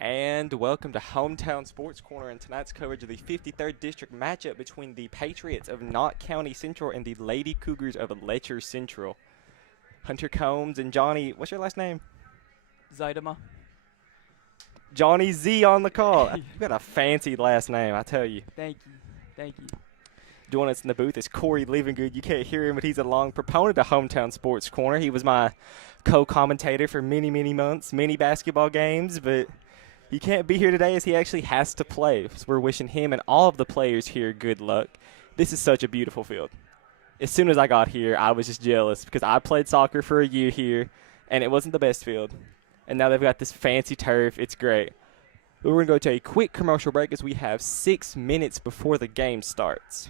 And welcome to Hometown Sports Corner and tonight's coverage of the 53rd District matchup between the Patriots of Knott County Central and the Lady Cougars of Letcher Central. Hunter Combs and Johnny, what's your last name? Zaidama. Johnny Z on the call. You've got a fancy last name, I tell you. Thank you. Thank you. Joining us in the booth is Corey Levengood. You can't hear him, but he's a long proponent of Hometown Sports Corner. He was my co-commentator for many, many months, many basketball games, but he can't be here today as he actually has to play. So we're wishing him and all of the players here good luck. This is such a beautiful field. As soon as I got here, I was just jealous because I played soccer for a year here, and it wasn't the best field. And now they've got this fancy turf. It's great. But we're going to go to a quick commercial break as we have 6 minutes before the game starts.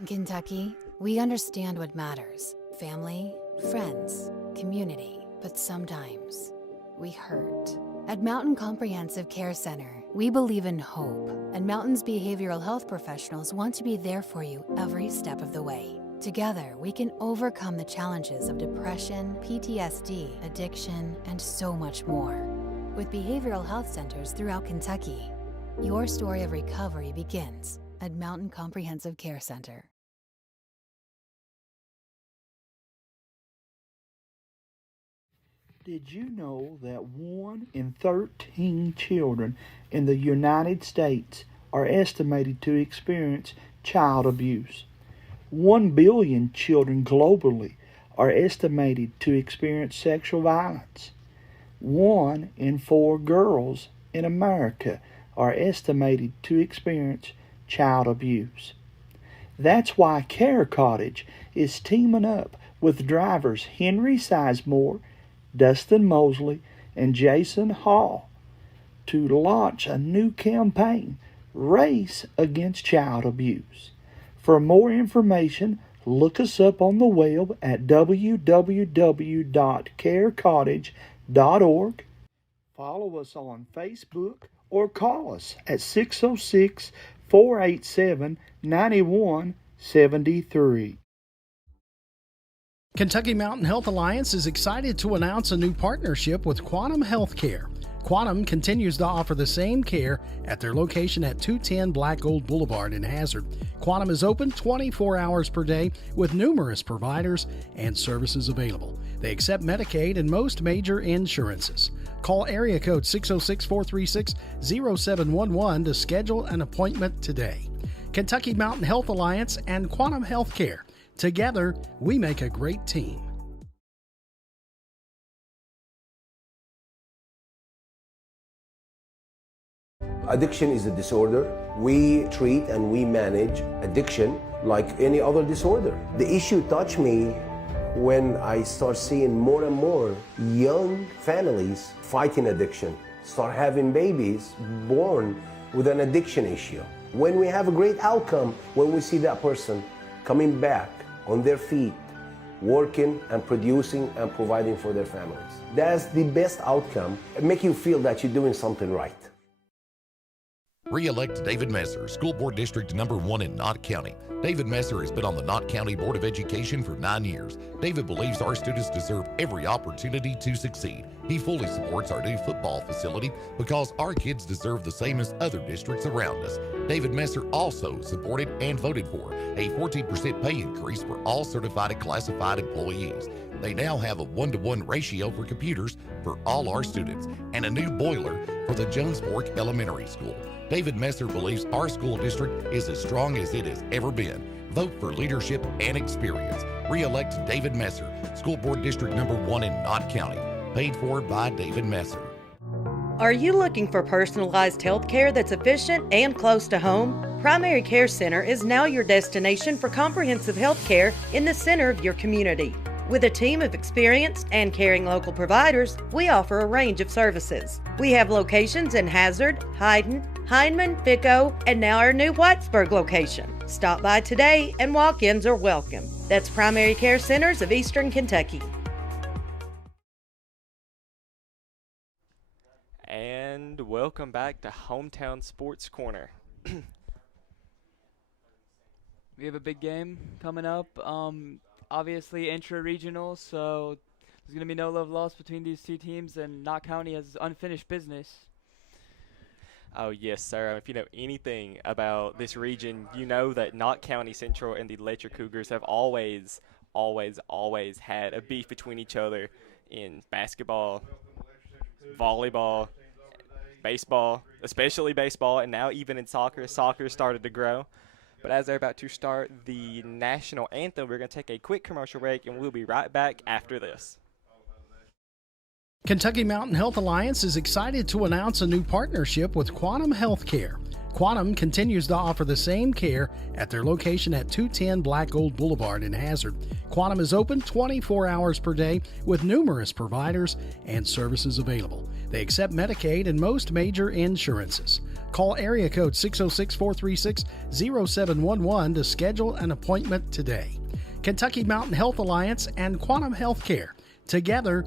In Kentucky, we understand what matters. Family, friends, community. But sometimes, we hurt. At Mountain Comprehensive Care Center, we believe in hope, and Mountain's behavioral health professionals want to be there for you every step of the way. Together, we can overcome the challenges of depression, PTSD, addiction, and so much more. With behavioral health centers throughout Kentucky, your story of recovery begins at Mountain Comprehensive Care Center. Did you know that 1 in 13 children in the United States are estimated to experience child abuse? 1 billion children globally are estimated to experience sexual violence. 1 in 4 girls in America are estimated to experience child abuse. That's why Care Cottage is teaming up with drivers Henry Sizemore, Dustin Mosley, and Jason Hall to launch a new campaign, Race Against Child Abuse. For more information, look us up on the web at www.carecottage.org. Follow us on Facebook or call us at 606-487-9173. Kentucky Mountain Health Alliance is excited to announce a new partnership with Quantum Healthcare. Quantum continues to offer the same care at their location at 210 Black Gold Boulevard in Hazard. Quantum is open 24 hours per day with numerous providers and services available. They accept Medicaid and most major insurances. Call area code 606-436-0711 to schedule an appointment today. Kentucky Mountain Health Alliance and Quantum Healthcare. Together, we make a great team. Addiction is a disorder. We treat and we manage addiction like any other disorder. The issue touched me when I start seeing more and more young families fighting addiction, start having babies born with an addiction issue. When we have a great outcome, when we see that person coming back on their feet, working and producing and providing for their families. That's the best outcome. It makes you feel that you're doing something right. Re-elect David Messer, School Board District number 1 in Knott County. David Messer has been on the Knott County Board of Education for 9 years. David believes our students deserve every opportunity to succeed. He fully supports our new football facility because our kids deserve the same as other districts around us. David Messer also supported and voted for a 14% pay increase for all certified and classified employees. They now have a 1-to-1 ratio for computers for all our students and a new boiler for the Jones Fork Elementary School. David Messer believes our school district is as strong as it has ever been. Vote for leadership and experience. Re-elect David Messer, School Board District number 1 in Knott County. Paid for by David Messer. Are you looking for personalized health care that's efficient and close to home? Primary Care Center is now your destination for comprehensive health care in the center of your community. With a team of experienced and caring local providers, we offer a range of services. We have locations in Hazard, Hyden, Hindman, Fico, and now our new Whitesburg location. Stop by today and walk-ins are welcome. That's Primary Care Centers of Eastern Kentucky. And welcome back to Hometown Sports Corner. We have a big game coming up. Obviously intra-regional, so there's going to be no love lost between these two teams, and Knott County has unfinished business. Oh, yes, sir. If you know anything about this region, you know that Knott County Central and the Letcher Cougars have always had a beef between each other in basketball, volleyball, baseball, especially baseball, and now even in soccer. Soccer started to grow. But as they're about to start the national anthem, we're going to take a quick commercial break, and we'll be right back after this. Kentucky Mountain Health Alliance is excited to announce a new partnership with Quantum Healthcare. Quantum continues to offer the same care at their location at 210 Black Gold Boulevard in Hazard. Quantum is open 24 hours per day with numerous providers and services available. They accept Medicaid and most major insurances. Call area code 606-436-0711 to schedule an appointment today. Kentucky Mountain Health Alliance and Quantum Healthcare. Together.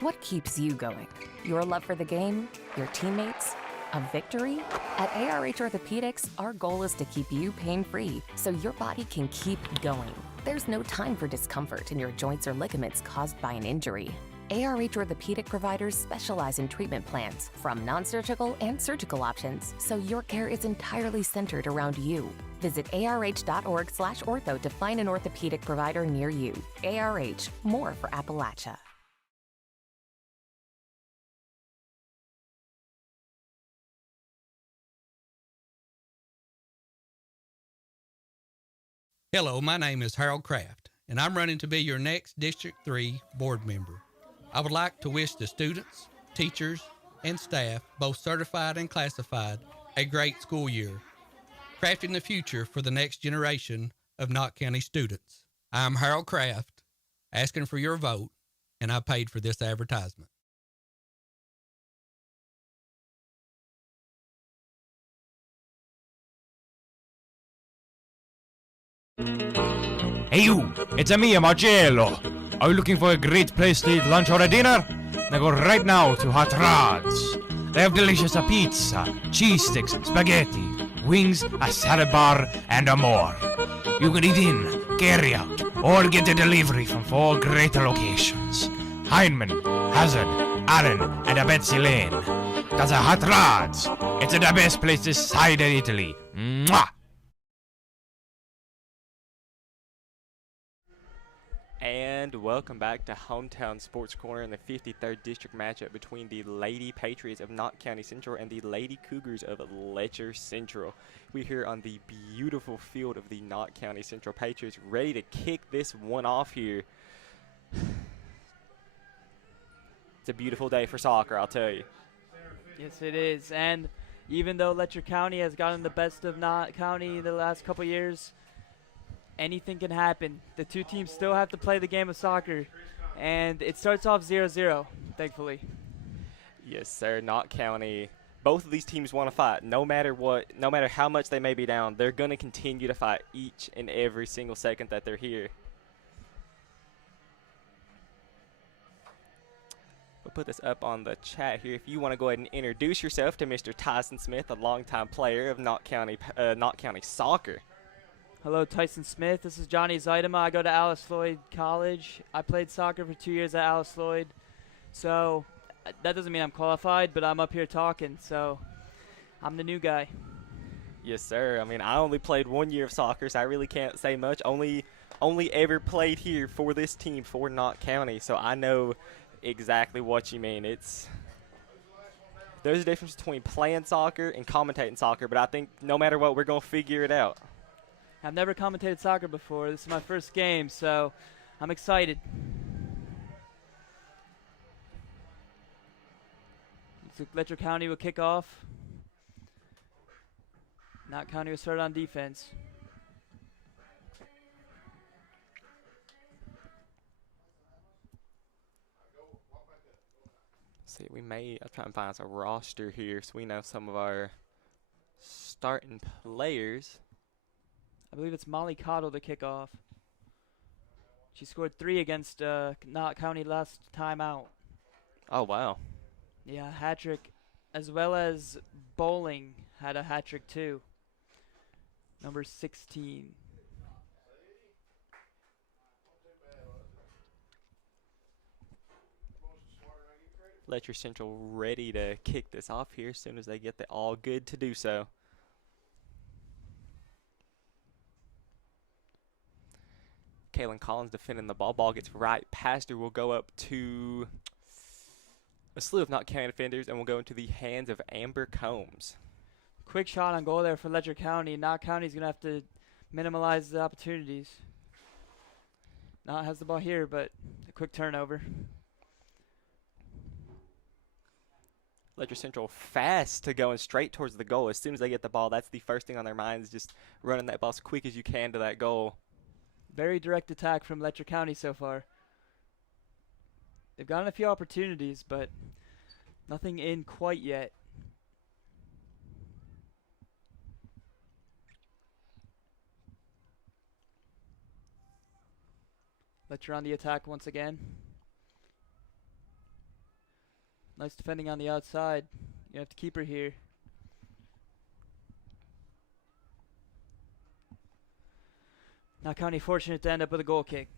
What keeps you going? Your love for the game? Your teammates? A victory? At ARH Orthopedics, our goal is to keep you pain-free so your body can keep going. There's no time for discomfort in your joints or ligaments caused by an injury. ARH Orthopedic providers specialize in treatment plans, from non-surgical and surgical options, so your care is entirely centered around you. Visit arh.org/ortho to find an orthopedic provider near you. ARH, more for Appalachia. Hello, my name is Harold Kraft, and I'm running to be your next District 3 board member. I would like to wish the students, teachers, and staff, both certified and classified, a great school year, crafting the future for the next generation of Knott County students. I'm Harold Kraft, asking for your vote, and I paid for this advertisement. Hey you, it's a me, Marcello. Are you looking for a great place to eat lunch or a dinner? Then go right now to Hot Rods. They have delicious pizza, cheese sticks, spaghetti, wings, a salad bar, and more. You can eat in, carry out, or get a delivery from 4 great locations: Heinemann, Hazard, Allen, and Betsy Lane. That's a Hot Rods. It's the best place this side of Italy. Mwah! And welcome back to Hometown Sports Corner in the 53rd District matchup between the Lady Patriots of Knott County Central and the Lady Cougars of Letcher Central. We're here on the beautiful field of the Knott County Central Patriots, ready to kick this one off here. It's a beautiful day for soccer, I'll tell you. Yes, it is. And even though Letcher County has gotten the best of Knott County the last couple years, anything can happen. The two teams still have to play the game of soccer, and it starts off 0-0, thankfully. Yes, sir. Knott County. Both of these teams want to fight. No matter what, no matter how much they may be down, they're going to continue to fight each and every single second that they're here. We'll put this up on the chat here. If you want to go ahead and introduce yourself to Mr. Tyson Smith, a longtime player of Knott County soccer. Hello, Tyson Smith. This is Johnny Zeidema. I go to Alice Lloyd College. I played soccer for 2 years at Alice Lloyd. So that doesn't mean I'm qualified, but I'm up here talking. So I'm the new guy. Yes, sir. I mean, I only played 1 year of soccer, so I really can't say much. Only ever played here for this team, for Knott County. So I know exactly what you mean. There's a difference between playing soccer and commentating soccer, but I think no matter what, we're going to figure it out. I've never commentated soccer before. This is my first game, so I'm excited. So Letcher County will kick off. Knott County will start on defense. See, I'll try and find us a roster here so we know some of our starting players. I believe it's Molly Cottle to kick off. She scored 3 against Knott County last time out. Oh, wow. Yeah, hat trick, as well as Bowling had a hat trick too. Number 16. Letcher Central ready to kick this off here as soon as they get the all good to do so. Kaylin Collins defending the ball. Ball gets right past her. Will go up to a slew of Knott County defenders and will go into the hands of Amber Combs. Quick shot on goal there for Letcher County. Knott County's going to have to minimize the opportunities. Knott has the ball here, but a quick turnover. Letcher Central fast to going straight towards the goal. As soon as they get the ball, that's the first thing on their minds, just running that ball as quick as you can to that goal. Very direct attack from Letcher County so far. They've gotten a few opportunities, but nothing in quite yet. Letcher on the attack once again. Nice defending on the outside. You have to keep her here. Knott County fortunate to end up with a goal kick.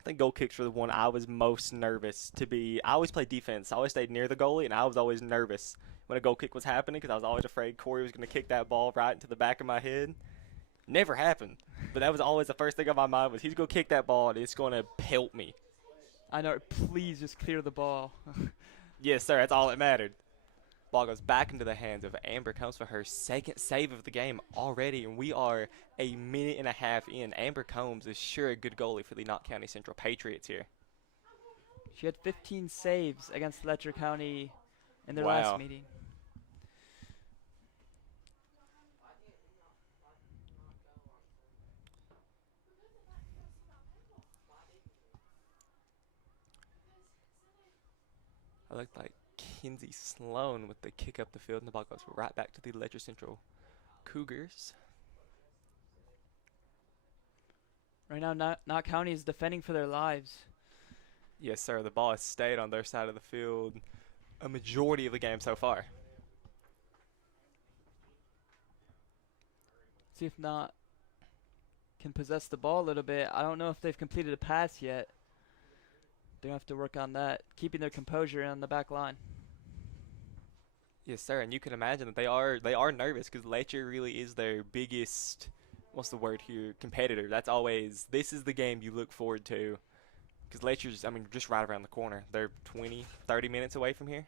I think goal kicks were the one I was most nervous to be. I always played defense. I always stayed near the goalie, and I was always nervous when a goal kick was happening because I was always afraid Corey was going to kick that ball right into the back of my head. Never happened, but that was always the first thing on my mind was he's going to kick that ball and it's going to pelt me. I know. Please just clear the ball. Yes, sir. That's all that mattered. Ball goes back into the hands of Amber Combs for her second save of the game already, and we are a minute and a half in. Amber Combs is sure a good goalie for the Knott County Central Patriots here. She had 15 saves against Letcher County in their Wow. last meeting. I looked like Kinsey Sloan with the kick up the field, and the ball goes right back to the Letcher Central Cougars. Right now, Knott County is defending for their lives. Yes, sir. The ball has stayed on their side of the field a majority of the game so far. See if Knott can possess the ball a little bit. I don't know if they've completed a pass yet. They have to work on that, keeping their composure on the back line. Yes, sir. And you can imagine that they are nervous because Letcher really is their biggest, what's the word here, competitor. That's always, this is the game you look forward to because Letcher's, I mean, just right around the corner. They're 20, 30 minutes away from here.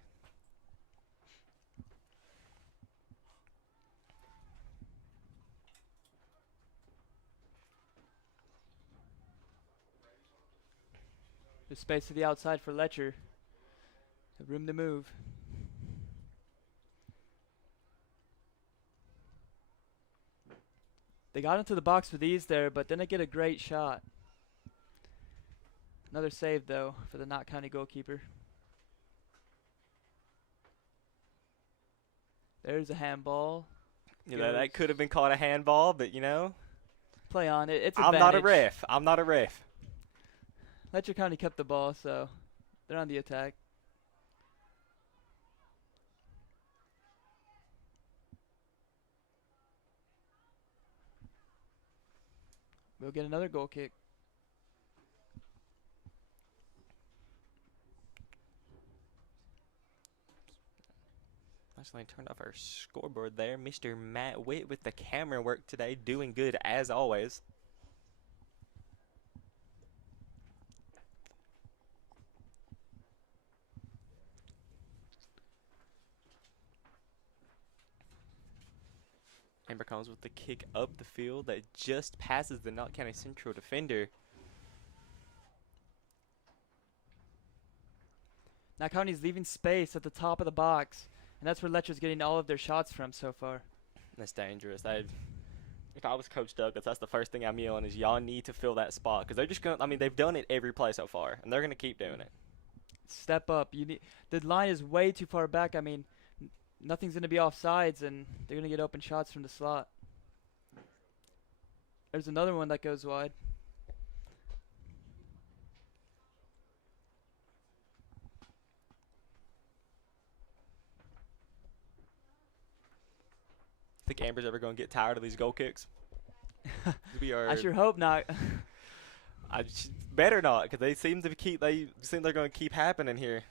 There's space to the outside for Letcher. Have room to move. They got into the box with ease there, but didn't get a great shot. Another save, though, for the Knott County goalkeeper. There's a handball. You know, that could have been called a handball, but, you know. Play on it. It's I'm not a advantage. ref. I'm not a ref. Letcher County kept the ball, so they're on the attack. We'll get another goal kick. Actually turned off our scoreboard there. Mr. Matt Witt with the camera work today, doing good as always. Amber Combs with the kick up the field that just passes the Knott County Central defender. Knott County's leaving space at the top of the box, and that's where Letcher's getting all of their shots from so far. That's dangerous. If I was Coach Douglas, that's the first thing I'm yelling is y'all need to fill that spot because they're just going to, I mean, they've done it every play so far, and they're going to keep doing it. Step up. The line is way too far back. I mean, nothing's going to be offsides, and they're going to get open shots from the slot. There's another one that goes wide. Think Amber's ever going to get tired of these goal kicks? I sure hope not. Better not, because they seem they're going to keep happening here.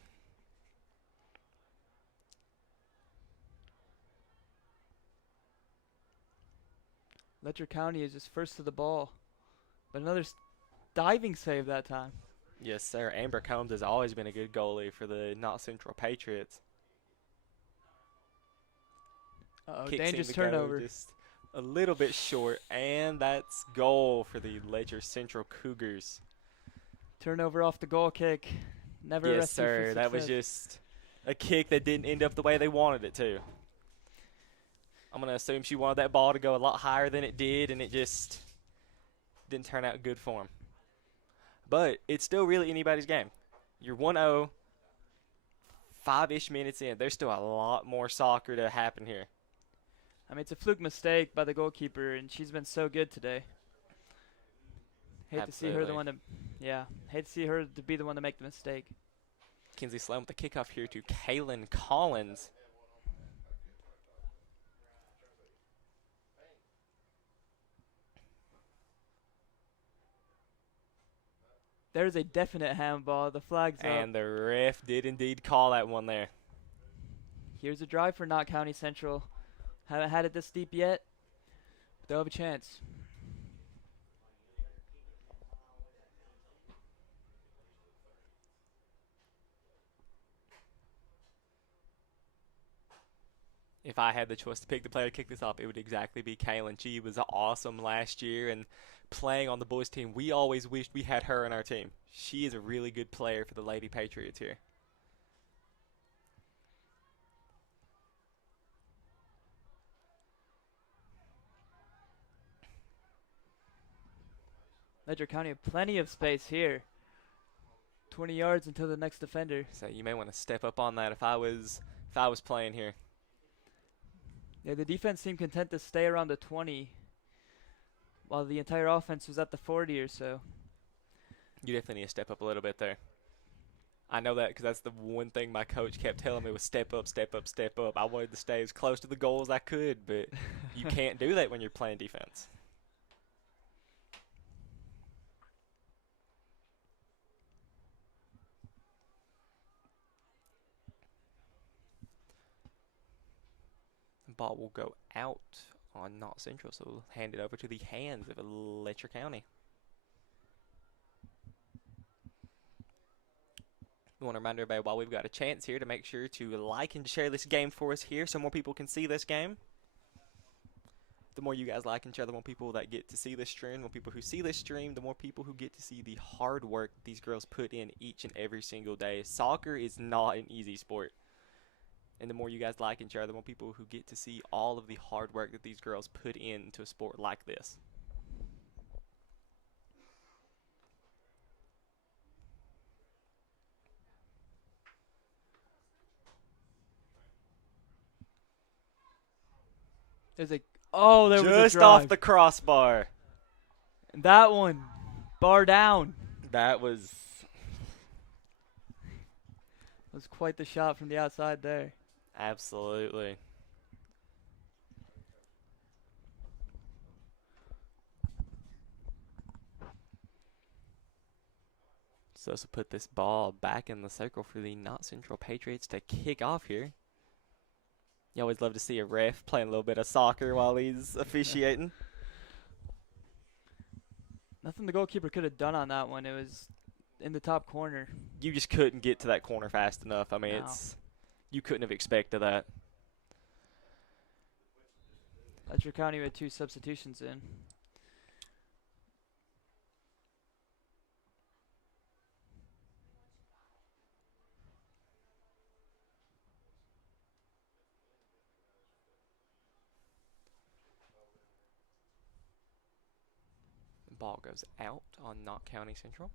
Letcher County is just first to the ball. But another diving save that time. Yes, sir. Amber Combs has always been a good goalie for the Not Central Patriots. Dangerous turnover. Just a little bit short, and that's goal for the Letcher Central Cougars. Turnover off the goal kick. Never Yes, rested for sir. That was success. just a kick that didn't end up the way they wanted it to. I'm going to assume she wanted that ball to go a lot higher than it did, and it just didn't turn out good for them. But it's still really anybody's game. You're 1-0, 5-ish minutes in. There's still a lot more soccer to happen here. I mean, it's a fluke mistake by the goalkeeper, and she's been so good today. Hate to see her hate to see her to be the one to make the mistake. Kinsey Sloan with the kickoff here to Kaylin Collins. There's a definite handball. The flag's up. And the ref did indeed call that one there. Here's a drive for Knott County Central. Haven't had it this deep yet, but they'll have a chance. If I had the choice to pick the player to kick this off, it would exactly be Kaylin. She was awesome last year, and playing on the boys' team, we always wished we had her on our team. She is a really good player for the Lady Patriots here. Letcher County have plenty of space here. 20 yards until the next defender. So you may want to step up on that if I was playing here. Yeah, the defense seemed content to stay around the 20 while the entire offense was at the 40 or so. You definitely need to step up a little bit there. I know that because that's the one thing my coach kept telling me was step up, step up, step up. I wanted to stay as close to the goal as I could, but you can't do that when you're playing defense. The ball will go out on Knott Central, so we'll hand it over to the hands of Letcher County. We want to remind everybody while we've got a chance here to make sure to like and share this game for us here so more people can see this game. The more you guys like and share, the more people that get to see this stream. The more people who see this stream, the more people who get to see the hard work these girls put in each and every single day. Soccer is not an easy sport. And the more you guys like and share, the more people who get to see all of the hard work that these girls put into a sport like this. There was a Just drive. off the crossbar. And that one, bar down. That was quite the shot from the outside there. absolutely. So this will put this ball back in the circle for the Knott Central Patriots to kick off here. You always love to see a ref playing a little bit of soccer while he's officiating. Nothing the goalkeeper could have done on that one. It was in the top corner. You just couldn't get to that corner fast enough. I mean, No. you couldn't have expected that. Letcher County with 2 substitutions in. The ball goes out on Knott County Central.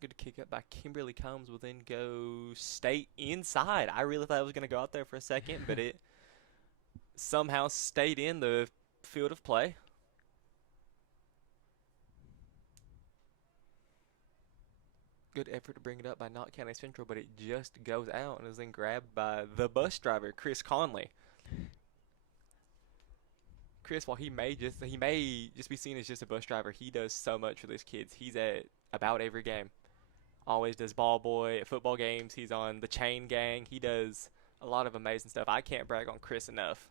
Good kick up by Kimberly Combs will then go stay inside. I really thought it was going to go out there for a second, but it somehow stayed in the field of play. good effort to bring it up by Knott County Central, but it just goes out and is then grabbed by the bus driver, Chris Conley. Chris, while he may just be seen as just a bus driver, he does so much for these kids. He's at about every game. Always does ball boy at football games. He's on the chain gang. He does a lot of amazing stuff. I can't brag on Chris enough.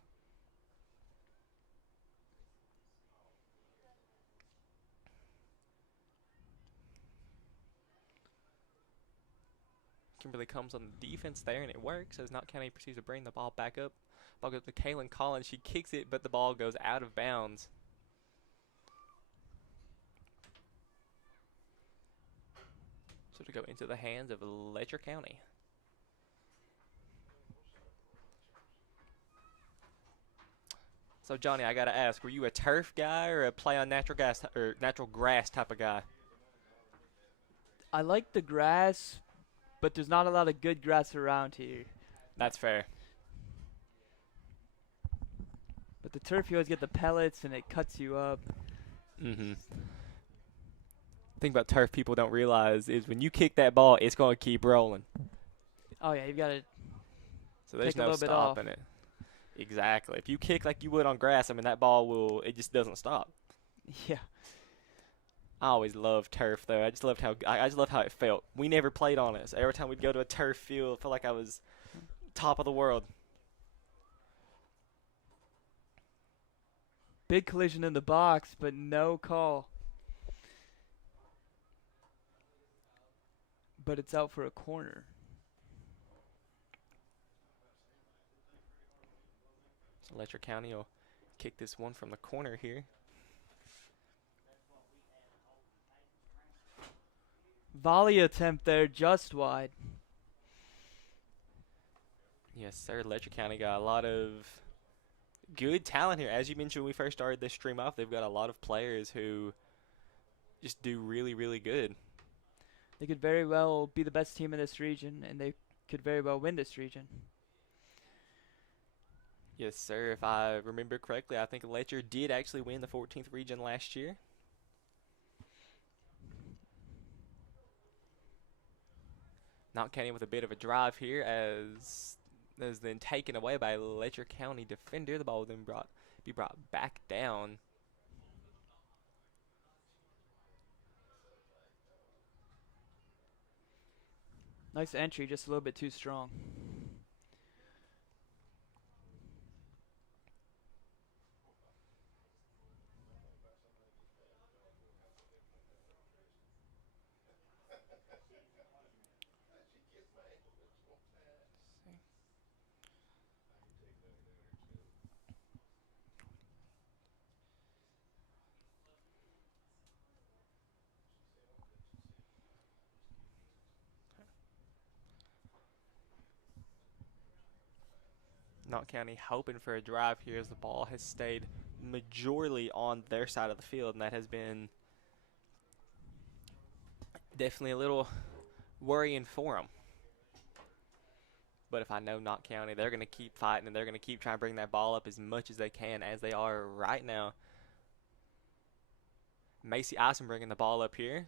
Kimberly comes on the defense there, and it works as Knott County proceeds to bring the ball back up. Ball goes to Kaylin Collins. She kicks it, but the ball goes out of bounds. So to go into the hands of Letcher County. So Johnny, I gotta ask, were you a turf guy or a play on natural grass type of guy? I like the grass, but there's not a lot of good grass around here. That's fair. But the turf, you always get the pellets and it cuts you up. Mm-hmm. The thing about turf people don't realize is when you kick that ball, it's going to keep rolling. Oh, yeah, you've got to So there's take a no little bit off. stopping it. Exactly. If you kick like you would on grass, I mean, that ball it just doesn't stop. Yeah. I always loved turf, though. I just loved how it felt. We never played on it. So every time we'd go to a turf field, it felt like I was top of the world. Big collision in the box, but no call. But it's out for a corner. So Letcher County will kick this one from the corner here. Volley attempt there, just wide. Yes, sir. Letcher County got a lot of good talent here. As you mentioned when we first started this stream off, they've got a lot of players who just do really, really good. They could very well be the best team in this region, and they could very well win this region. Yes, sir. If I remember correctly, I think Letcher did actually win the 14th region last year. Knott County with a bit of a drive here as then taken away by Letcher County defender. The ball will then be brought back down. Nice entry, just a little bit too strong. Knott County hoping for a drive here as the ball has stayed majorly on their side of the field, and that has been definitely a little worrying for them. But if I know Knott County, they're going to keep fighting, and they're going to keep trying to bring that ball up as much as they can, as they are right now. Macy Ison bringing the ball up here.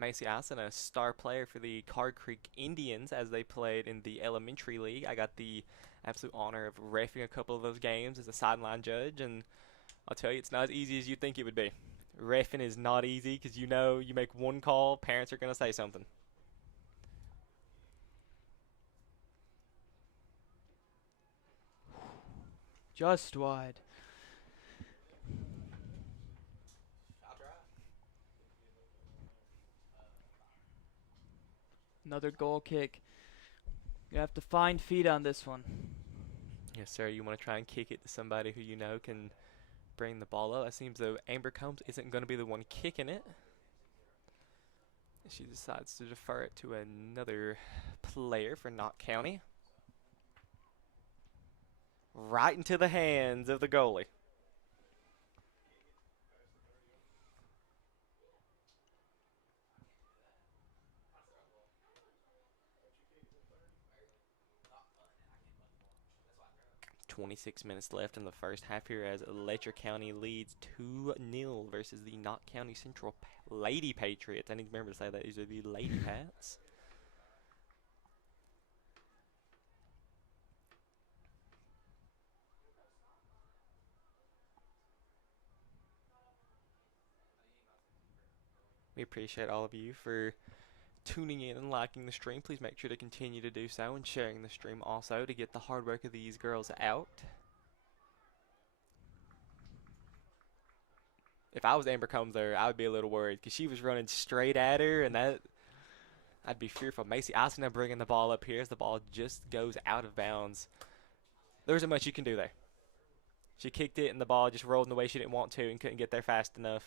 Macy Ison, a star player for the Card Creek Indians as they played in the elementary league. I got the absolute honor of reffing a couple of those games as a sideline judge, and I'll tell you, it's not as easy as you think it would be. Reffing is not easy because you know you make one call, parents are going to say something. Just wide. Another goal kick. You have to find feet on this one. Yes, sir. You want to try and kick it to somebody who you know can bring the ball up. It seems though Amber Combs isn't going to be the one kicking it. She decides to defer it to another player for Knott County. Right into the hands of the goalie. 26 minutes left in the first half here as Letcher County leads 2-0 versus the Knott County Central Lady Patriots. I need to remember to say that. These are the Lady Pats. We appreciate all of you for tuning in and liking the stream. Please make sure to continue to do so and sharing the stream also to get the hard work of these girls out. If I was Amber Combs there, I would be a little worried because she was running straight at her, and that I'd be fearful. Macy Eisner bringing the ball up here as the ball just goes out of bounds. There isn't much you can do there. She kicked it, and the ball just rolled in the way she didn't want to and couldn't get there fast enough.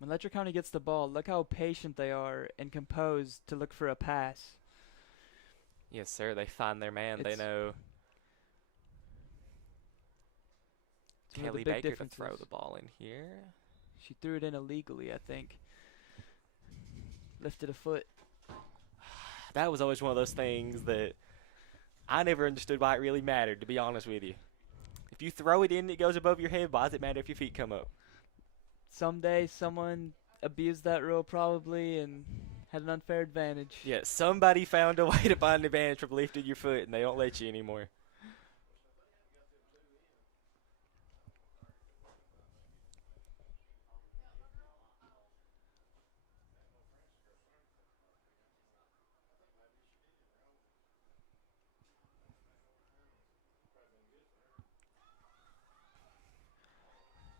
When Letcher County gets the ball, look how patient they are and composed to look for a pass. Yes, sir. They find their man. They know Kelly Baker to throw the ball in here. She threw it in illegally, I think. Lifted a foot. That was always one of those things that I never understood why it really mattered, to be honest with you. If you throw it in, it goes above your head. Why does it matter if your feet come up? Someday someone abused that rule probably and had an unfair advantage. Yeah, somebody found a way to find an advantage from lifting your foot, and they don't let you anymore.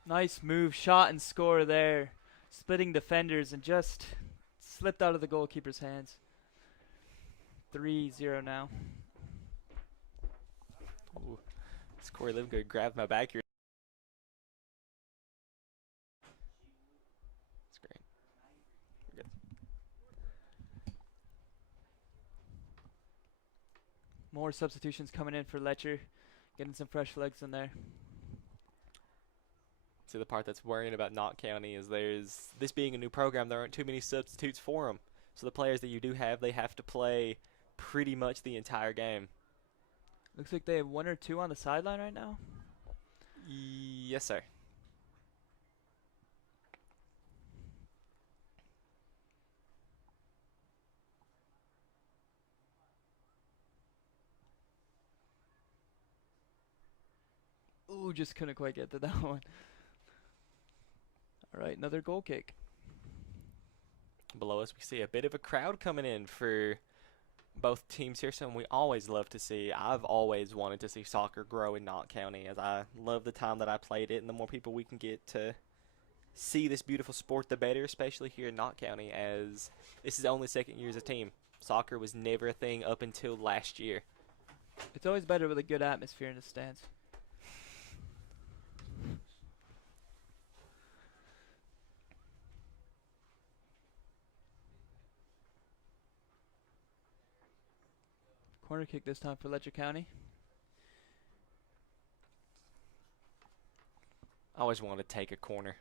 Nice move, shot and score there. Splitting defenders and just slipped out of the goalkeeper's hands. 3-0 now. Ooh, this Corey Livengood grabbed my back here. That's great. We're good. More substitutions coming in for Letcher. Getting some fresh legs in there. See, the part that's worrying about Knott County is this being a new program, there aren't too many substitutes for them. So the players that you do have, they have to play pretty much the entire game. Looks like they have 1 or 2 on the sideline right now. Yes, sir. Ooh, just couldn't quite get to that one. All right, another goal kick. Below us, we see a bit of a crowd coming in for both teams here, something we always love to see. I've always wanted to see soccer grow in Knott County, as I love the time that I played it, and the more people we can get to see this beautiful sport, the better, especially here in Knott County, as this is only second year as a team. Soccer was never a thing up until last year. It's always better with a good atmosphere in the stands. Corner kick this time for Letcher County. I always wanted to take a corner.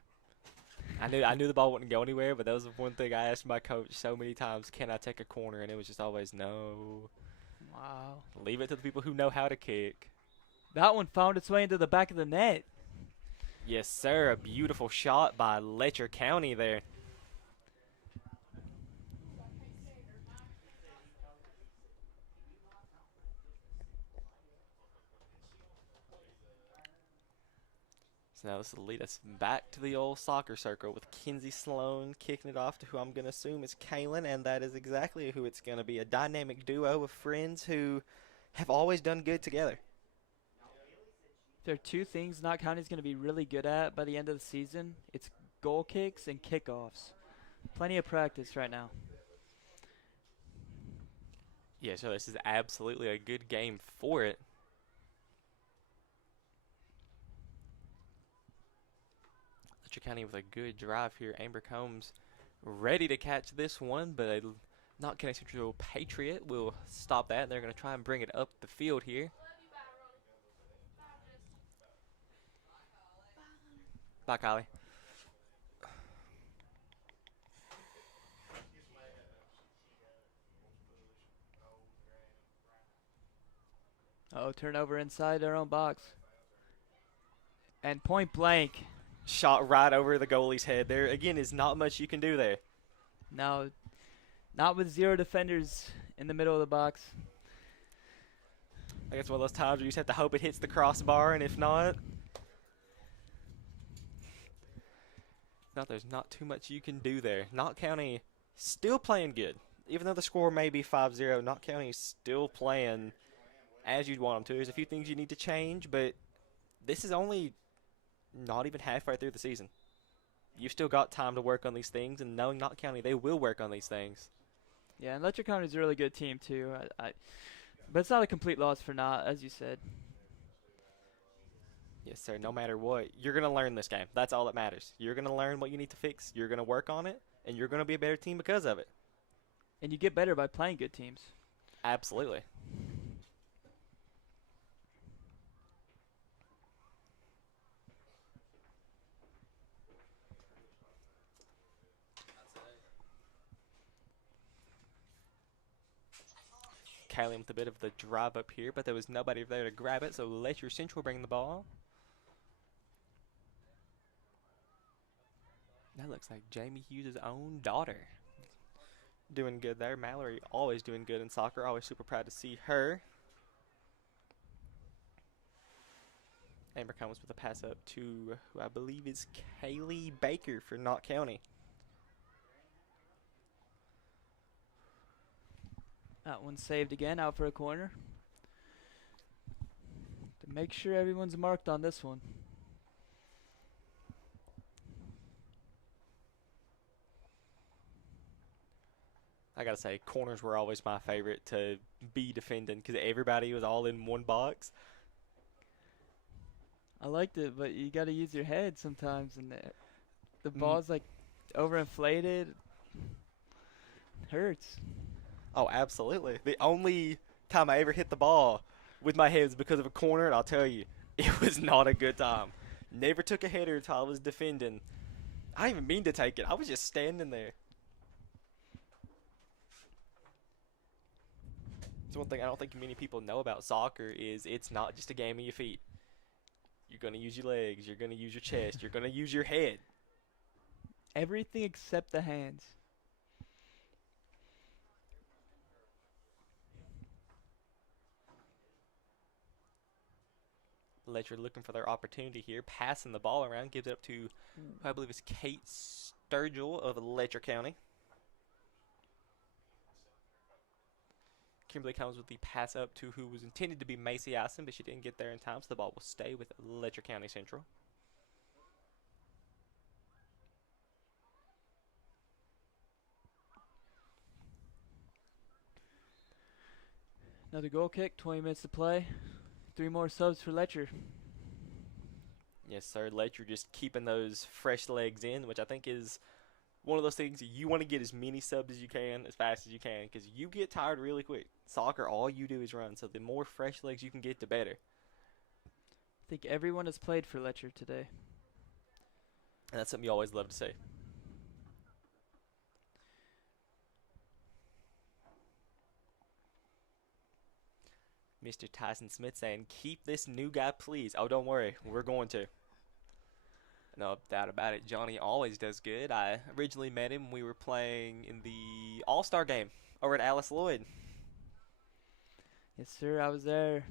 I knew the ball wouldn't go anywhere, but that was the one thing I asked my coach so many times, can I take a corner? And it was just always no. Wow. Leave it to the people who know how to kick. That one found its way into the back of the net. Yes, sir. A beautiful shot by Letcher County there. So now this will lead us back to the old soccer circle with Kinsey Sloan kicking it off to who I'm going to assume is Kaylin, and that is exactly who it's going to be, a dynamic duo of friends who have always done good together. There are 2 things Knott County is going to be really good at by the end of the season. It's goal kicks and kickoffs. Plenty of practice right now. Yeah, so this is absolutely a good game for it. Letcher County with a good drive here. Amber Combs ready to catch this one, but a Knott County Central Patriot will stop that, and they're going to try and bring it up the field here. Bye, Kylie. Oh, turnover inside their own box. And point blank. Shot right over the goalie's head. There, again, is not much you can do there. No, not with 0 defenders in the middle of the box. I guess one of those times where you just have to hope it hits the crossbar, and if not, there's not too much you can do there. Knott County still playing good. Even though the score may be 5-0, Knott County is still playing as you'd want them to. There's a few things you need to change, but this is only not even halfway through the season. You've still got time to work on these things, and knowing Knott County, they will work on these things. Yeah, and Letcher County is a really good team, too. But it's not a complete loss for Knott, as you said. Yes, sir. No matter what, you're going to learn this game. That's all that matters. You're going to learn what you need to fix. You're going to work on it, and you're going to be a better team because of it. And you get better by playing good teams. Absolutely. Kylie with a bit of the drive up here, but there was nobody there to grab it, so Letcher Central bring the ball. That looks like Jamie Hughes' own daughter. Doing good there. Mallory always doing good in soccer. Always super proud to see her. Amber comes with a pass up to who I believe is Kaylee Baker for Knott County. That one saved again, out for a corner. To make sure everyone's marked on this one. I gotta say, corners were always my favorite to be defending because everybody was all in one box. I liked it, but you gotta use your head sometimes, and the ball's like overinflated. Hurts. Oh, absolutely. The only time I ever hit the ball with my head was because of a corner, and I'll tell you, it was not a good time. Never took a header until I was defending. I didn't even mean to take it. I was just standing there. So one thing I don't think many people know about soccer is it's not just a game of your feet. You're going to use your legs. You're going to use your chest. You're going to use your head. Everything except the hands. Letcher looking for their opportunity here, passing the ball around, gives it up to, who I believe is Kate Sturgill of Letcher County. Kimberly comes with the pass up to who was intended to be Macy Assen, but she didn't get there in time, so the ball will stay with Letcher County Central. Another goal kick, 20 minutes to play. 3 more subs for Letcher. Yes, sir. Letcher just keeping those fresh legs in, which I think is one of those things you want to get as many subs as you can, as fast as you can, because you get tired really quick. Soccer, all you do is run, so the more fresh legs you can get, the better. I think everyone has played for Letcher today. And that's something you always love to see. Mr. Tyson Smith saying, keep this new guy, please. Oh, don't worry. We're going to. No doubt about it. Johnny always does good. I originally met him. We were playing in the All-Star game over at Alice Lloyd. Yes, sir. I was there.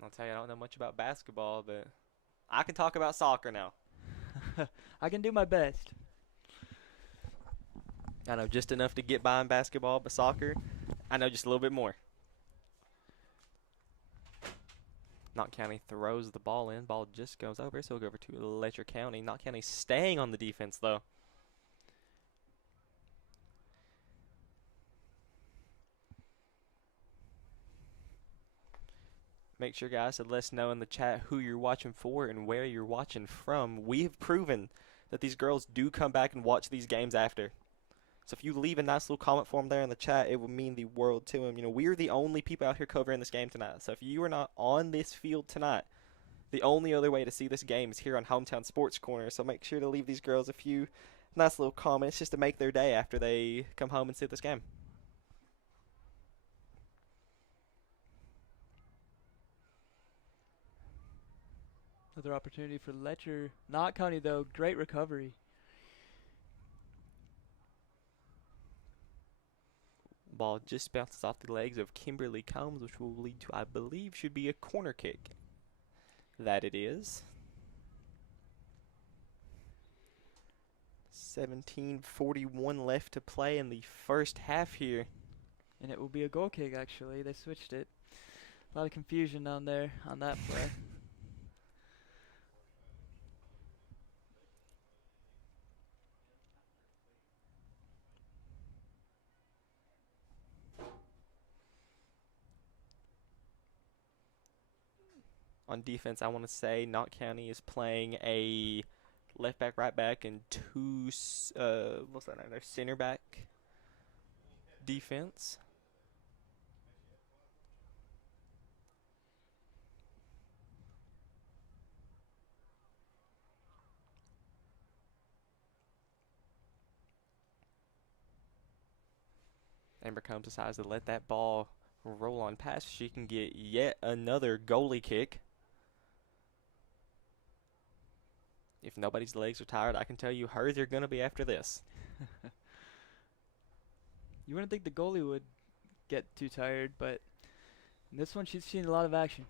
I'll tell you, I don't know much about basketball, but I can talk about soccer now. I can do my best. I know just enough to get by in basketball, but soccer, I know just a little bit more. Knott County throws the ball in. Ball just goes over, so we'll go over to Letcher County. Knott County staying on the defense, though. Make sure, guys, to let us know in the chat who you're watching for and where you're watching from. We have proven that these girls do come back and watch these games after. So if you leave a nice little comment for them there in the chat, it will mean the world to them. You know, we're the only people out here covering this game tonight. So if you are not on this field tonight, the only other way to see this game is here on Hometown Sports Corner. So make sure to leave these girls a few nice little comments just to make their day after they come home and see this game. Another opportunity for Letcher. Not County, though. Great recovery. Ball just bounces off the legs of Kimberly Combs, which will lead to, I believe, should be a corner kick. That it is. 17:41 left to play in the first half here. And it will be a goal kick, actually. They switched it. A lot of confusion down there on that play. On defense, I want to say Knott County is playing a left back, right back, and two, what's that name? Their center back defense. Amber Combs decides to let that ball roll on past. She can get yet another goalie kick. If nobody's legs are tired, I can tell you hers are going to be after this. You wouldn't think the goalie would get too tired, but in this one she's seen a lot of action.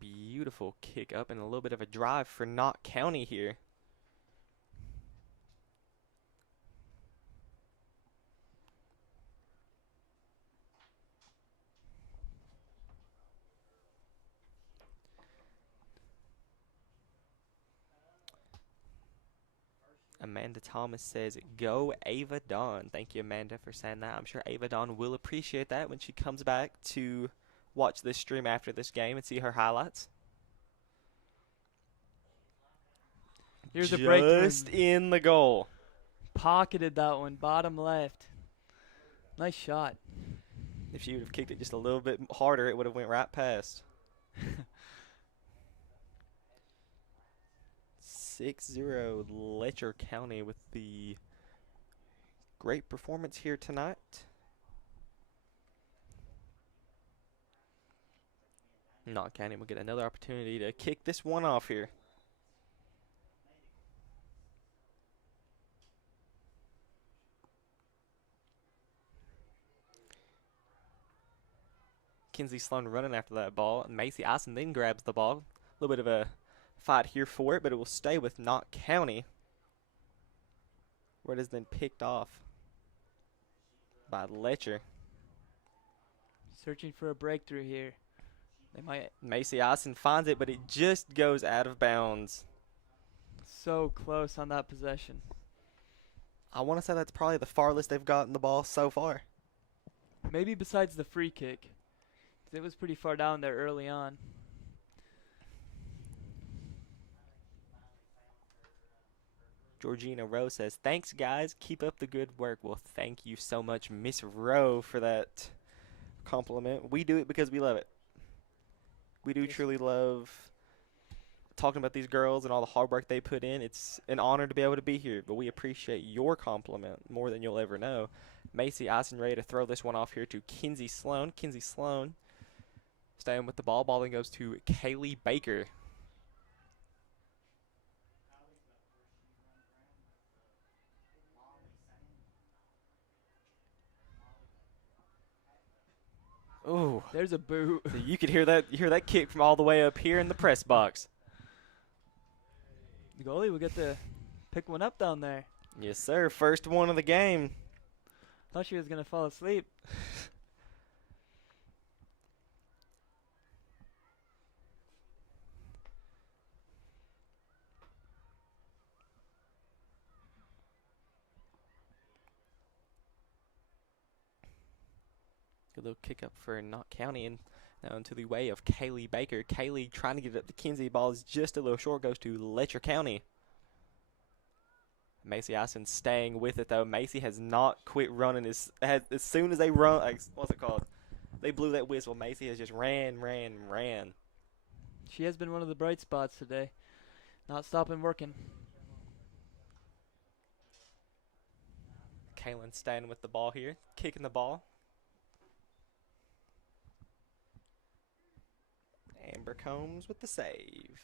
Beautiful kick up and a little bit of a drive for Knott County here. Amanda Thomas says, "Go Ava Dawn." Thank you, Amanda, for saying that. I'm sure Ava Dawn will appreciate that when she comes back to watch this stream after this game and see her highlights. Here's a breakthrough. Just in the goal. Pocketed that one, bottom left. Nice shot. If she would have kicked it just a little bit harder, it would have went right past. 6-0 Letcher County with the great performance here tonight. Knott County will get another opportunity to kick this one off here. Kinsey Sloan running after that ball. Macy Eisen then grabs the ball. A little bit of a fight here for it, but it will stay with Knott County, where it is then picked off by Letcher. Searching for a breakthrough here. They might. Macy Eisen finds it, but it just goes out of bounds. So close on that possession. I want to say that's probably the farthest they've gotten the ball so far. Maybe besides the free kick. It was pretty far down there early on. Georgina Rowe says, "Thanks, guys. Keep up the good work." Well, thank you so much, Miss Rowe, for that compliment. We do it because we love it. We do truly love talking about these girls and all the hard work they put in. It's an honor to be able to be here, but we appreciate your compliment more than you'll ever know. Macy Eisen ready to throw this one off here to Kinsey Sloan. Kinsey Sloan staying with the ball. Ball then goes to Kaylee Baker. Ooh, there's a boo. So you could hear that kick from all the way up here in the press box. The goalie will get to pick one up down there. Yes, sir. First one of the game. Thought she was going to fall asleep. Good little kick up for Knott County and now into the way of Kaylee Baker. Kaylee trying to get it up to Kinsey. Ball is just a little short. Goes to Letcher County. Macy Eisen staying with it, though. Macy has not quit running. As soon as they run, what's it called? They blew that whistle. Macy has just ran. She has been one of the bright spots today. Not stopping working. Kaylin staying with the ball here. Kicking the ball. Amber Combs with the save.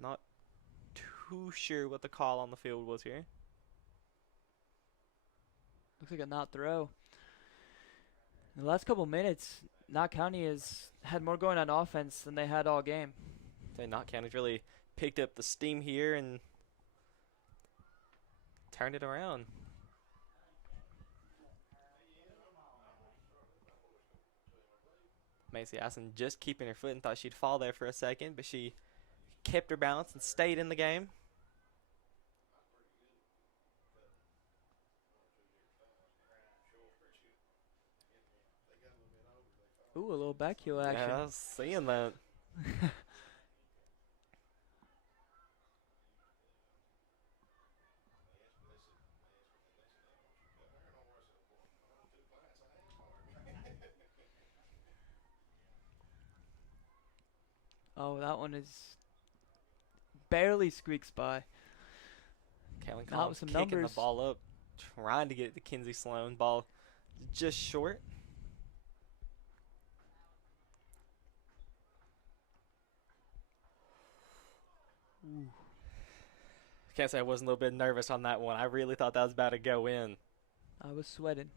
Not too sure what the call on the field was here. Looks like a not throw. In the last couple minutes, Knott County has had more going on offense than they had all game. So Knott County's really picked up the steam here and turned it around. Macy Assen just keeping her foot and thought she'd fall there for a second, but she kept her balance and stayed in the game. Ooh, a little back heel action. Yeah, I was seeing that. Oh, that one is barely squeaks by. Callan Not Collins with some kicking numbers. the ball up, trying to get it to Kinsey Sloan. Ball just short. Ooh. Can't say I wasn't a little bit nervous on that one. I really thought that was about to go in. I was sweating.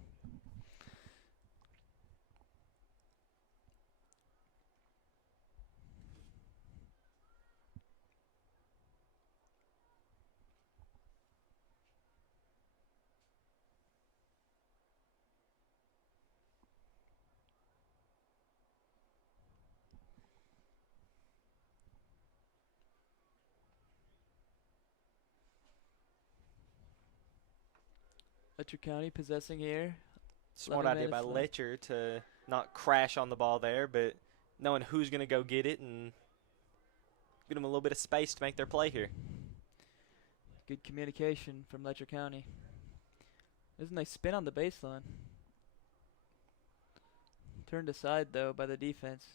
Letcher County possessing here. Smart 11 idea by minutes left. Letcher to not crash on the ball there, but knowing who's going to go get it and give them a little bit of space to make their play here. Good communication from Letcher County. There's a nice spin on the baseline. Turned aside, though, by the defense.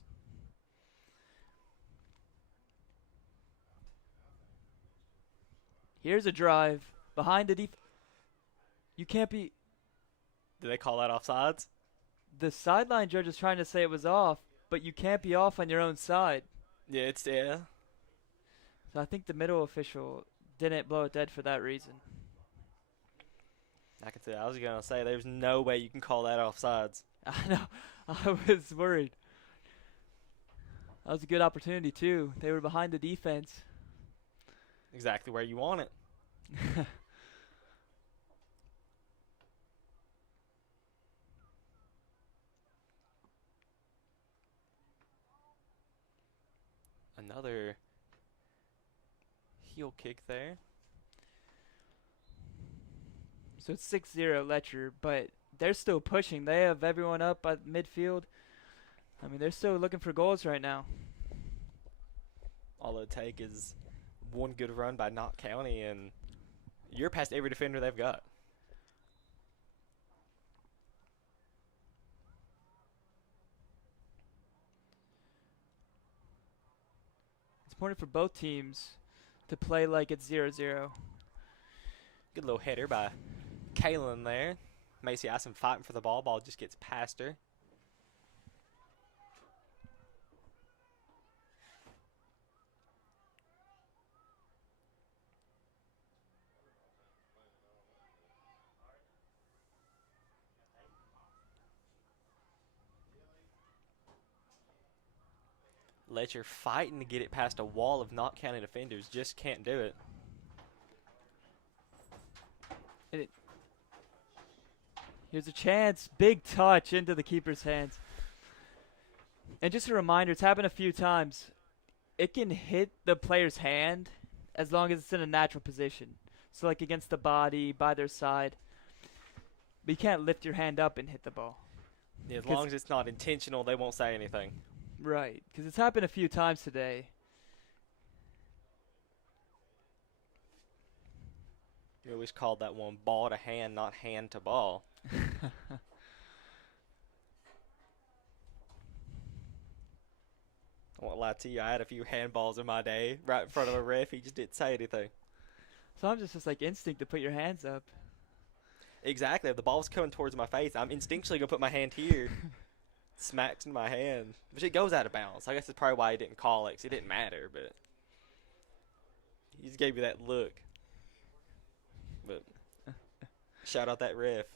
Here's a drive behind the defense. You can't be... Did they call that offsides? The sideline judge is trying to say it was off, but you can't be off on your own side. Yeah. So I think the middle official didn't blow it dead for that reason. I can say I was going to say there's no way you can call that offsides. I know. I was worried. That was a good opportunity, too. They were behind the defense. Exactly where you want it. Another heel kick there. So it's 6-0 Letcher, but they're still pushing. They have everyone up at midfield. I mean, they're still looking for goals right now. All it'll take is one good run by Knott County, and you're past every defender they've got. It's important for both teams to play like it's 0-0. Good little header by Kaylin there. Macy Assen fighting for the ball. Ball just gets past her. Letcher fighting to get it past a wall of Knott County defenders. Just can't do it. Here's a chance. Big touch into the keeper's hands. And just a reminder, it's happened a few times. It can hit the player's hand as long as it's in a natural position. So like against the body, by their side. But you can't lift your hand up and hit the ball. Yeah, as long as it's not intentional, they won't say anything. Right, because it's happened a few times today. You always called that one ball to hand, not hand to ball. I won't lie to you, I had a few handballs in my day right in front of a ref. He just didn't say anything. Sometimes it's just like instinct to put your hands up. Exactly. If the ball's coming towards my face, I'm instinctually going to put my hand here. Smacks in my hand. But it goes out of bounds. I guess that's probably why he didn't call it, 'cause it didn't matter, but he just gave me that look. But shout out that ref.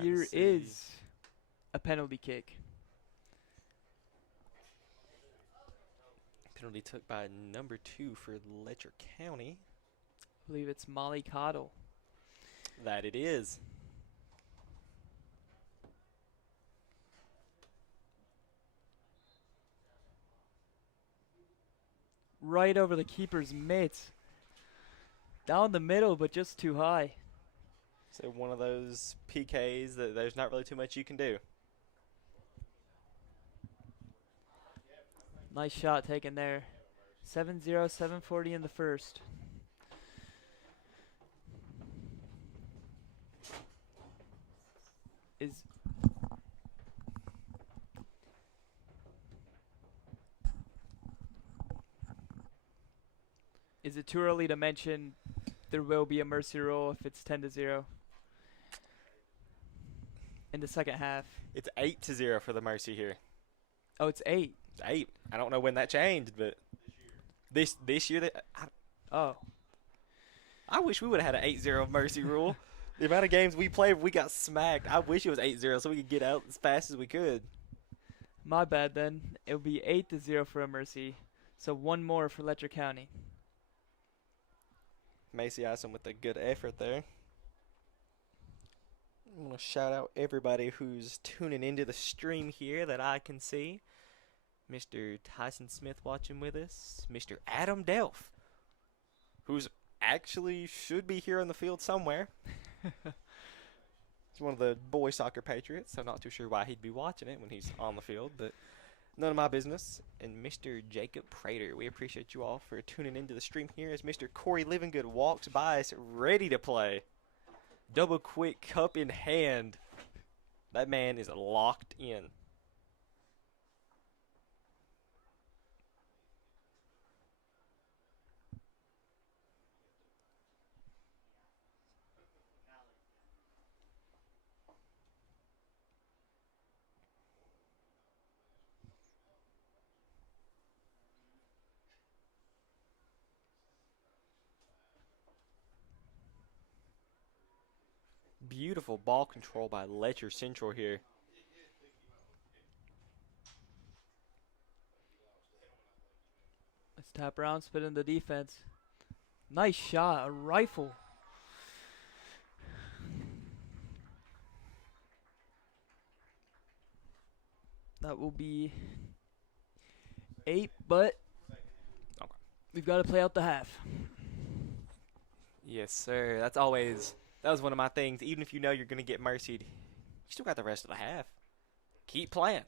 Here is a penalty kick. Penalty took by number 2 for Letcher County. I believe it's Molly Cottle. That it is. Right over the keeper's mitts. Down the middle, but just too high. So one of those PKs that there's not really too much you can do. Nice shot taken there. 7-0, 7:40 in the first. Is it too early to mention there will be a mercy rule if it's 10-0 in the second half? It's 8-0 for the Mercy here. Oh, it's 8. It's 8. I don't know when that changed, but this year I wish we would have had an 8-0 Mercy rule. The amount of games we played, we got smacked. I wish it was 8-0 so we could get out as fast as we could. My bad then. It would be 8-0 for a mercy. So one more for Letcher County. Macy Ison with a good effort there. I want to shout out everybody who's tuning into the stream here that I can see. Mr. Tyson Smith watching with us. Mr. Adam Delph, who's actually should be here on the field somewhere. He's one of the boy soccer patriots, so I'm not too sure why he'd be watching it when he's on the field, but none of my business. And Mr. Jacob Prater, we appreciate you all for tuning into the stream here as Mr. Corey Livingood walks by us ready to play. Double quick cup in hand. That man is locked in. Beautiful ball control by Letcher Central here. Let's tap around, spit in the defense. Nice shot, a rifle. That will be 8, but we've got to play out the half. Yes, sir. That was one of my things. Even if you know you're going to get mercied, you still got the rest of the half. Keep playing.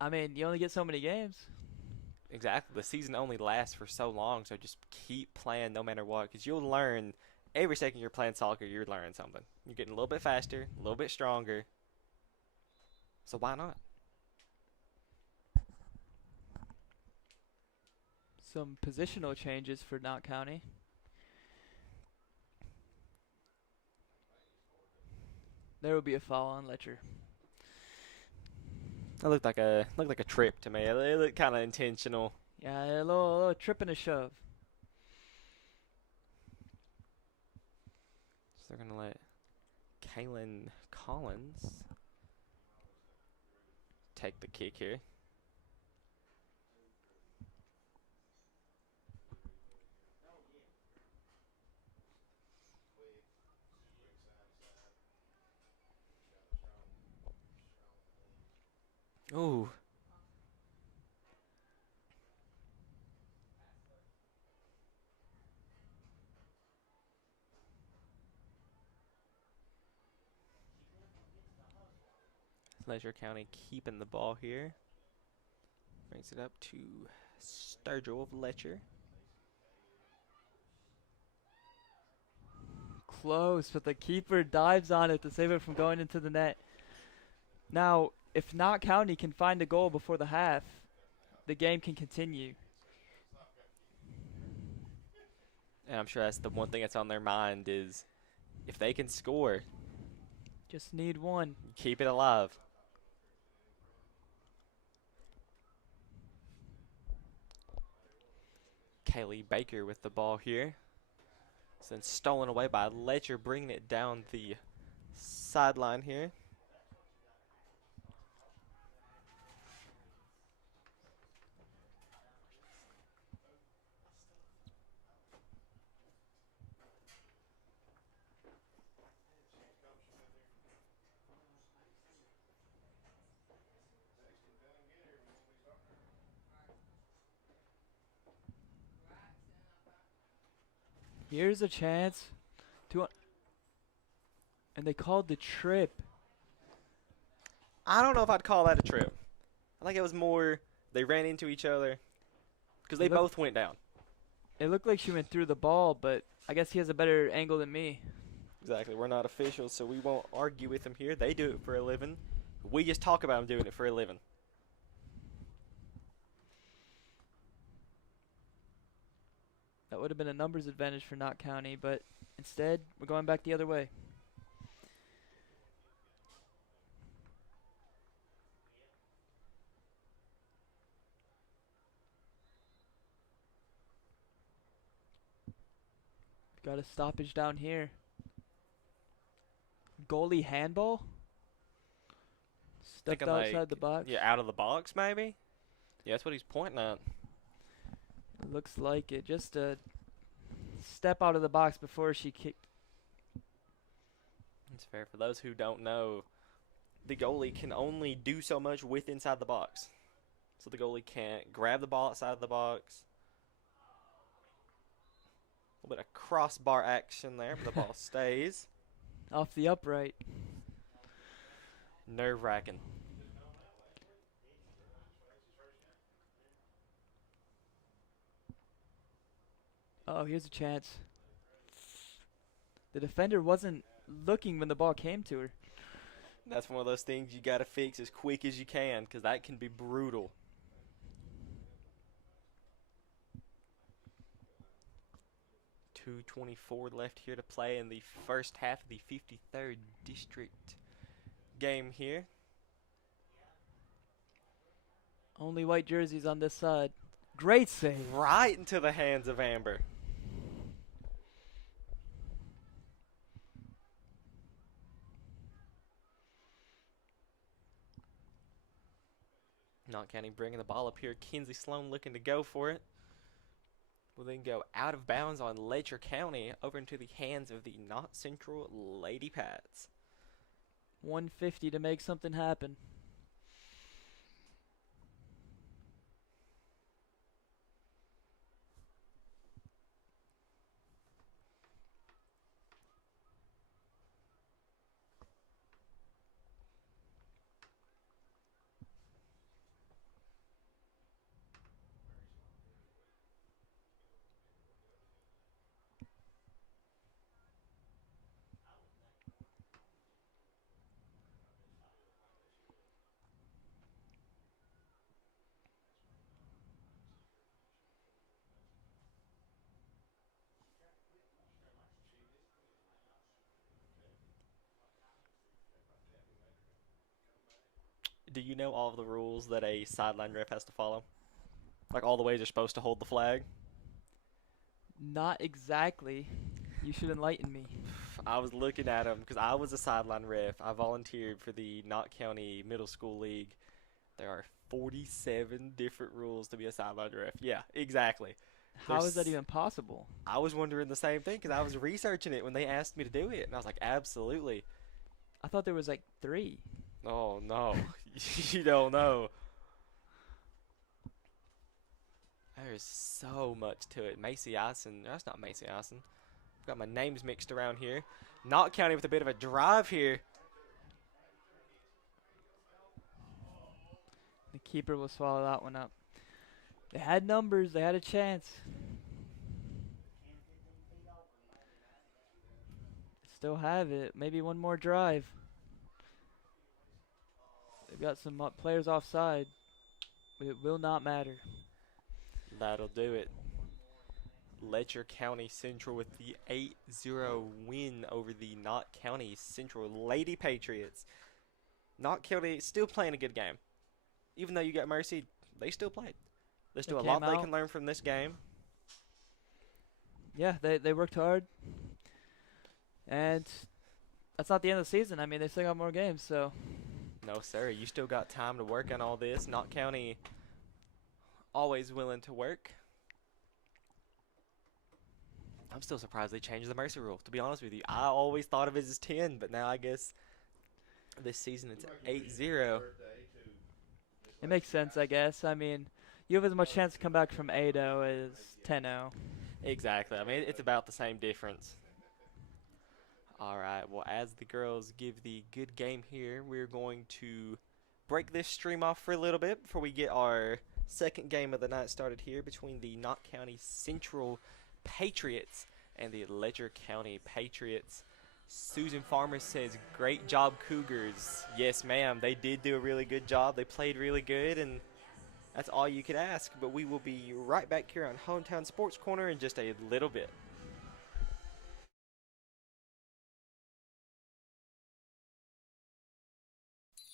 I mean, you only get so many games. Exactly. The season only lasts for so long, so just keep playing no matter what, because you'll learn every second you're playing soccer, you're learning something. You're getting a little bit faster, a little bit stronger. So why not? Some positional changes for Knott County. There will be a foul on Letcher. That looked like a trip to me. It looked kind of intentional. Yeah, a little trip and a shove. So they're gonna let Kaylin Collins take the kick here. Ooh. Letcher County keeping the ball here. Brings it up to Sturgill of Letcher. Close, but the keeper dives on it to save it from going into the net. Now, if Knott County can find a goal before the half, the game can continue. And I'm sure that's the one thing that's on their mind is if they can score, Just need one. keep it alive. Kaylee Baker with the ball here. It's then stolen away by Letcher, bringing it down the sideline here. Here's a chance to, and they called the trip. I don't know if I'd call that a trip. I think it was more they ran into each other because they both went down. It looked like she went through the ball, but I guess he has a better angle than me. Exactly. We're not officials, so we won't argue with them here. They do it for a living. We just talk about them doing it for a living. That would have been a numbers advantage for Knott County, but instead, we're going back the other way. Got a stoppage down here. Goalie handball? Stepped Thinking outside like, the box. Yeah, out of the box maybe? Yeah, that's what he's pointing at. Looks like it. Just a step out of the box before she kicked. It's fair. For those who don't know, the goalie can only do so much with inside the box. So the goalie can't grab the ball outside of the box. A little bit of crossbar action there, but the ball stays. Off the upright. Nerve-wracking. Oh, here's a chance. The defender wasn't looking when the ball came to her. That's one of those things you got to fix as quick as you can because that can be brutal. .224 left here to play in the first half of the 53rd District game here. Only white jerseys on this side. Great save. Right into the hands of Amber. Knott County bringing the ball up here. Kinsey Sloan looking to go for it. Will then go out of bounds on Letcher County over into the hands of the Knott Central Lady Pats. 150 to make something happen. Do you know all of the rules that a sideline ref has to follow? Like all the ways they're supposed to hold the flag? Not exactly. You should enlighten me. I was looking at them because I was a sideline ref. I volunteered for the Knott County Middle School League. There are 47 different rules to be a sideline ref. Yeah, exactly. How is that even possible? I was wondering the same thing because I was researching it when they asked me to do it. And I was like, absolutely. I thought there was like 3. Oh, no. You don't know. There's so much to it. Macy Ison. That's not Macy Ison. I've got my names mixed around here. Knott County with a bit of a drive here. The keeper will swallow that one up. They had numbers. They had a chance. Still have it. Maybe one more drive. They've got some players offside. It will not matter. That'll do it. Letcher County Central with the 8-0 win over the Knott County Central Lady Patriots. Knott County still playing a good game. Even though you got Mercy, they still played. There's still a lot they can learn from this game. Yeah, they worked hard. And that's not the end of the season. I mean, they still got more games, so. No, sir. You still got time to work on all this. Knott County always willing to work. I'm still surprised they changed the Mercy rule, to be honest with you. I always thought of it as 10, but now I guess this season it's 8-0. It makes sense, I guess. I mean, you have as much chance to come back from 8-0 as 10-0. Exactly. I mean, it's about the same difference. All right. Well, as the girls give the good game here, we're going to break this stream off for a little bit before we get our second game of the night started here between the Knott County Central Patriots and the Letcher County Patriots. Susan Farmer says, great job, Cougars. Yes, ma'am. They did do a really good job. They played really good, and that's all you could ask. But we will be right back here on Hometown Sports Corner in just a little bit.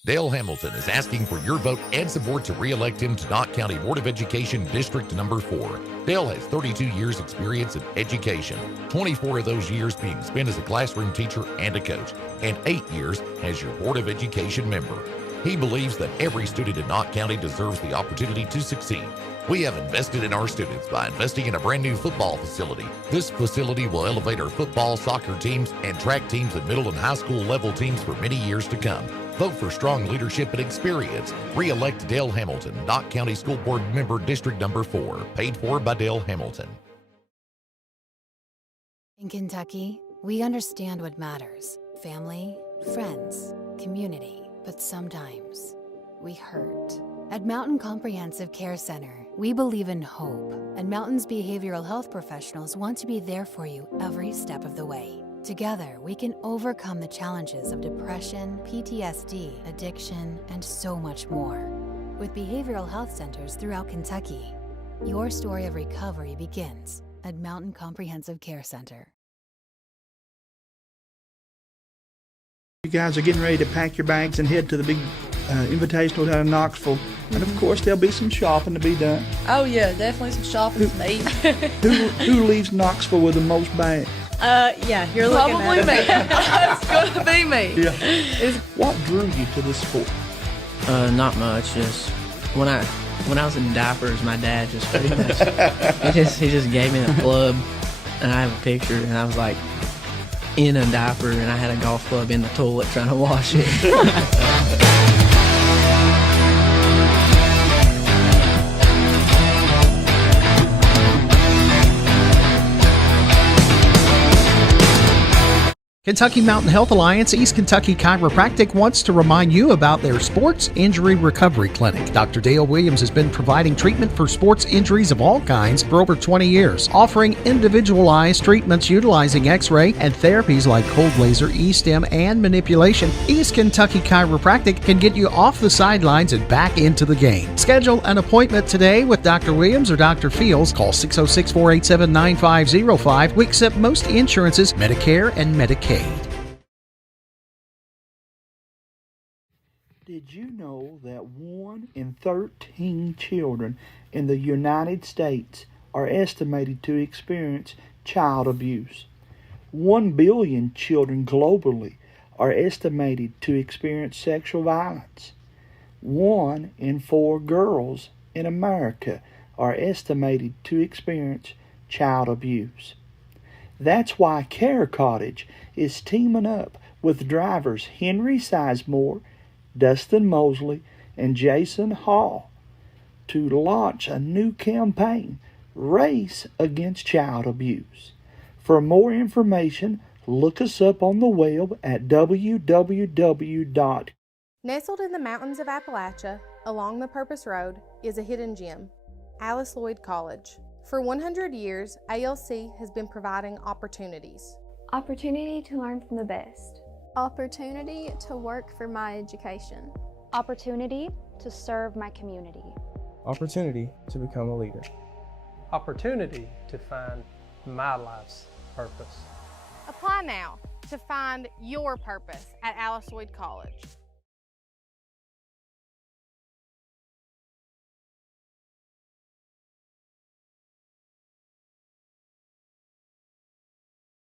Dale Hamilton is asking for your vote and support to re-elect him to Knott County Board of Education District Number 4. Dale has 32 years experience in education, 24 of those years being spent as a classroom teacher and a coach, and 8 years as your Board of Education member. He believes that every student in Knott County deserves the opportunity to succeed. We have invested in our students by investing in a brand new football facility. This facility will elevate our football, soccer teams, and track teams at middle and high school level teams for many years to come. Vote for strong leadership and experience. Re-elect Dale Hamilton, Knott County School Board Member District Number 4. Paid for by Dale Hamilton. In Kentucky, we understand what matters. Family, friends, community. But sometimes, we hurt. At Mountain Comprehensive Care Center, we believe in hope. And Mountain's behavioral health professionals want to be there for you every step of the way. Together, we can overcome the challenges of depression, PTSD, addiction, and so much more. With behavioral health centers throughout Kentucky, your story of recovery begins at Mountain Comprehensive Care Center. You guys are getting ready to pack your bags and head to the big invitational down in Knoxville. And of course, there'll be some shopping to be done. Oh yeah, definitely some shopping to me. Who leaves Knoxville with the most bags? Yeah, you're looking Probably at me. it. It's going to be me. Yeah. What drew you to this sport? Not much. Just when I was in diapers, my dad just pretty much he just gave me a club, and I have a picture, and I was like in a diaper, and I had a golf club in the toilet trying to wash it. Kentucky Mountain Health Alliance East Kentucky Chiropractic wants to remind you about their Sports Injury Recovery Clinic. Dr. Dale Williams has been providing treatment for sports injuries of all kinds for over 20 years, offering individualized treatments utilizing X-ray and therapies like cold laser, E-stim, and manipulation. East Kentucky Chiropractic can get you off the sidelines and back into the game. Schedule an appointment today with Dr. Williams or Dr. Fields. Call 606-487-9505. We accept most insurances, Medicare and Medicaid. Did you know that 1 in 13 children in the United States are estimated to experience child abuse? 1 billion children globally are estimated to experience sexual violence. 1 in 4 girls in America are estimated to experience child abuse. That's why Care Cottage is teaming up with drivers Henry Sizemore, Dustin Mosley, and Jason Hall to launch a new campaign, Race Against Child Abuse. For more information, look us up on the web at www. Nestled in the mountains of Appalachia, along the Purpose Road, is a hidden gem, Alice Lloyd College. For 100 years, ALC has been providing opportunities. Opportunity to learn from the best. Opportunity to work for my education. Opportunity to serve my community. Opportunity to become a leader. Opportunity to find my life's purpose. Apply now to find your purpose at Alice Lloyd College.